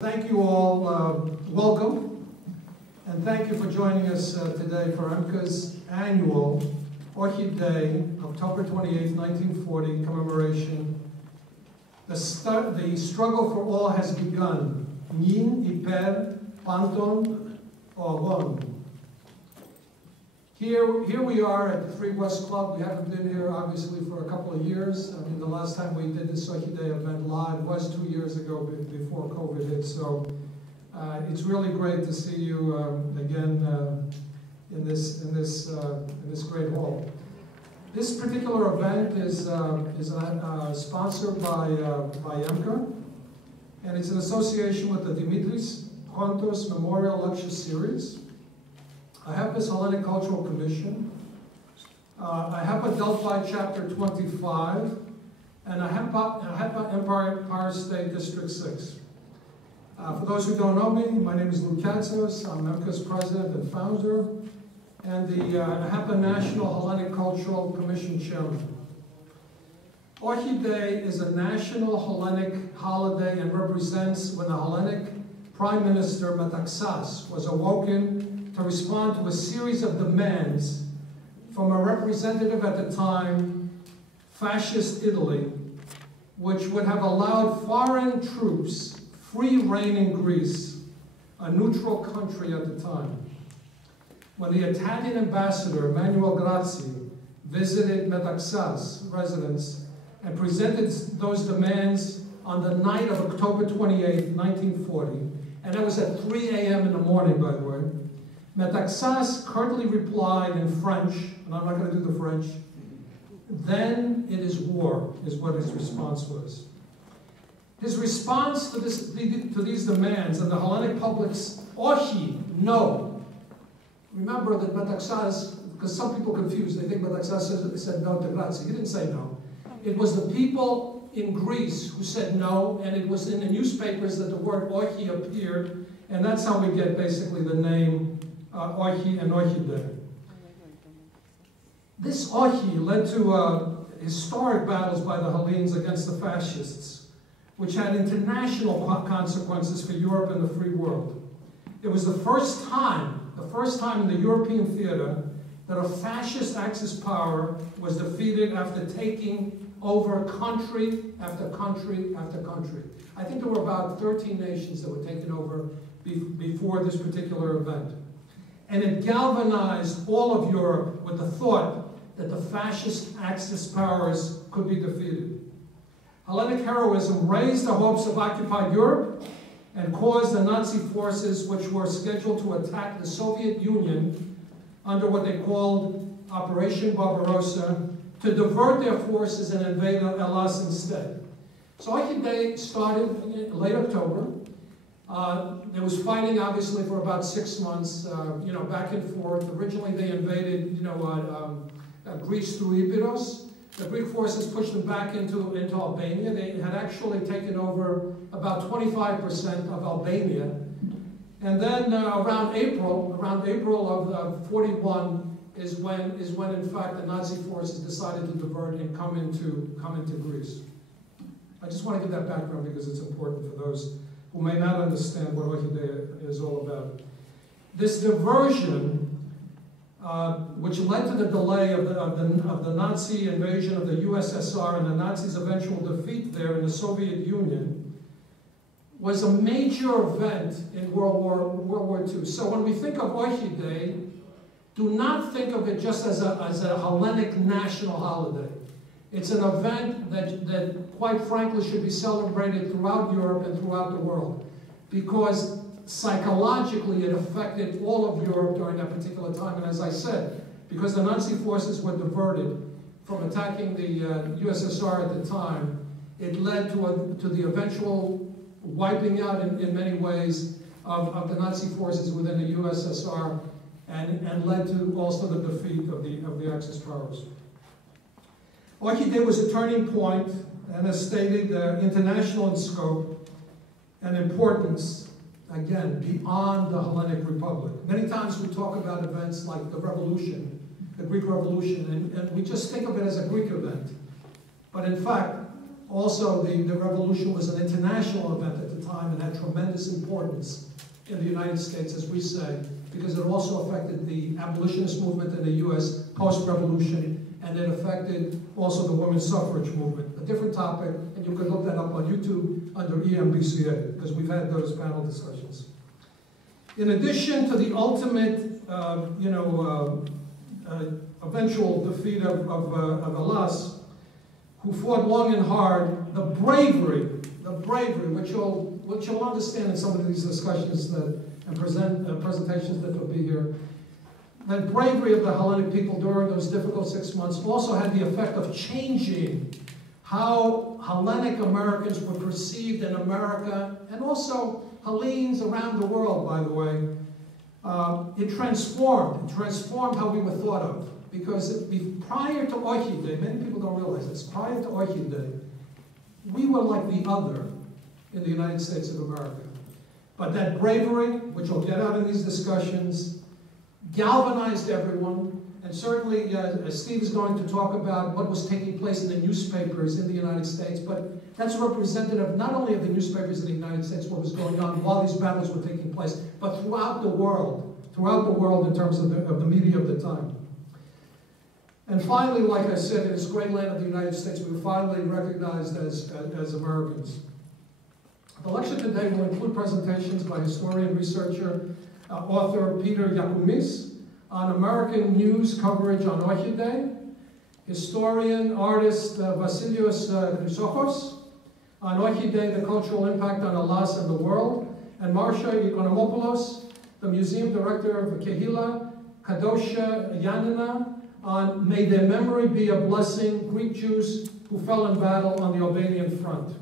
Thank you all, welcome, and thank you for joining us today for EMBCA's annual Orchid Day, October 28, 1940 commemoration. The struggle for all has begun. Nin, Iper, Panton, Oron. Here we are at the 3 West Club. We haven't been here, obviously, for a couple of years. I mean, the last time we did this Orchid Day event live was 2 years ago before COVID hit. So it's really great to see you again in this great hall. This particular event is sponsored by EMBCA, and it's in association with the Dimitris Kontos Memorial Lecture Series, AHEPA's Hellenic Cultural Commission, AHEPA Delphi Chapter 25, and AHEPA Empire State District 6. For those who don't know me, my name is Lou Κάτσος. I'm EMBCA's president and founder, and the AHEPA National Hellenic Cultural Commission chairman. Orchid Day is a national Hellenic holiday and represents when the Hellenic Prime Minister Metaxas was awoken to respond to a series of demands from a representative at the time, fascist Italy, which would have allowed foreign troops free reign in Greece, a neutral country at the time. When the Italian ambassador, Emanuele Grazzi, visited Metaxas' residence and presented those demands on the night of October 28, 1940, and that was at 3 a.m. in the morning, by the way, Metaxas curtly replied in French, and I'm not going to do the French, "Then it is war," is what his response was. His response to these demands and the Hellenic public's "Ochi," no. Remember that Metaxas, because some people confuse, they think Metaxas said no to Grazzi. He didn't say no. It was the people in Greece who said no, and it was in the newspapers that the word "Ochi" appeared, and that's how we get basically the name Orchid and Orchid Day. This Orchid led to historic battles by the Hellenes against the fascists, which had international consequences for Europe and the free world. It was the first time in the European theater that a fascist Axis power was defeated after taking over country after country after country. I think there were about 13 nations that were taken over before this particular event. And it galvanized all of Europe with the thought that the fascist Axis powers could be defeated. Hellenic heroism raised the hopes of occupied Europe and caused the Nazi forces, which were scheduled to attack the Soviet Union under what they called Operation Barbarossa, to divert their forces and invade Hellas instead. So Orchid Day started in late October. There was fighting, obviously, for about 6 months, back and forth. Originally, they invaded, Greece through Epeiros. The Greek forces pushed them back into Albania. They had actually taken over about 25% of Albania. And then around April of 41 is when, in fact, the Nazi forces decided to divert and come into Greece. I just want to give that background because it's important for those who may not understand what Orchid Day is all about. This diversion, which led to the delay of the Nazi invasion of the USSR and the Nazis' eventual defeat there in the Soviet Union, was a major event in World War II. So when we think of Orchid Day, do not think of it just as a Hellenic national holiday. It's an event that, quite frankly, should be celebrated throughout Europe and throughout the world, because psychologically it affected all of Europe during that particular time. And as I said, because the Nazi forces were diverted from attacking the USSR at the time, it led to the eventual wiping out in many ways of the Nazi forces within the USSR, and led to also the defeat of the Axis powers. Orchid Day was a turning point, and as stated, international in scope and importance, again, beyond the Hellenic Republic. Many times we talk about events like the Revolution, the Greek Revolution, and we just think of it as a Greek event. But in fact, Also, the revolution was an international event at the time and had tremendous importance in the United States, as we say, because it also affected the abolitionist movement in the US post-revolution, and it affected also the women's suffrage movement. A different topic, and you can look that up on YouTube under EMBCA, because we've had those panel discussions. In addition to the ultimate, eventual defeat of Alas, who fought long and hard, the bravery, which you'll understand in some of these discussions and presentations that will be here, the bravery of the Hellenic people during those difficult 6 months also had the effect of changing how Hellenic Americans were perceived in America, and also Hellenes around the world, by the way. It transformed how we were thought of. Because prior to Orchide, many people don't realize this, prior to Orchide, we were like the other in the United States of America. But that bravery, which we'll get out in these discussions, galvanized everyone, and certainly Steve is going to talk about what was taking place in the newspapers in the United States, but that's representative not only of the newspapers in the United States, what was going on while these battles were taking place, but throughout the world in terms of the media of the time. And finally, like I said, in this great land of the United States, we were finally recognized as Americans. The lecture today will include presentations by historian, researcher, author Peter Yakumis on American news coverage on Orchide, historian, artist Vasilios Chrysochos on Orchide, the cultural impact on Alas and the world, and Marcia Economopoulos, the museum director of Kehila, Kadosha Yanina, on May Their Memory Be a Blessing, Greek Jews who fell in battle on the Albanian front.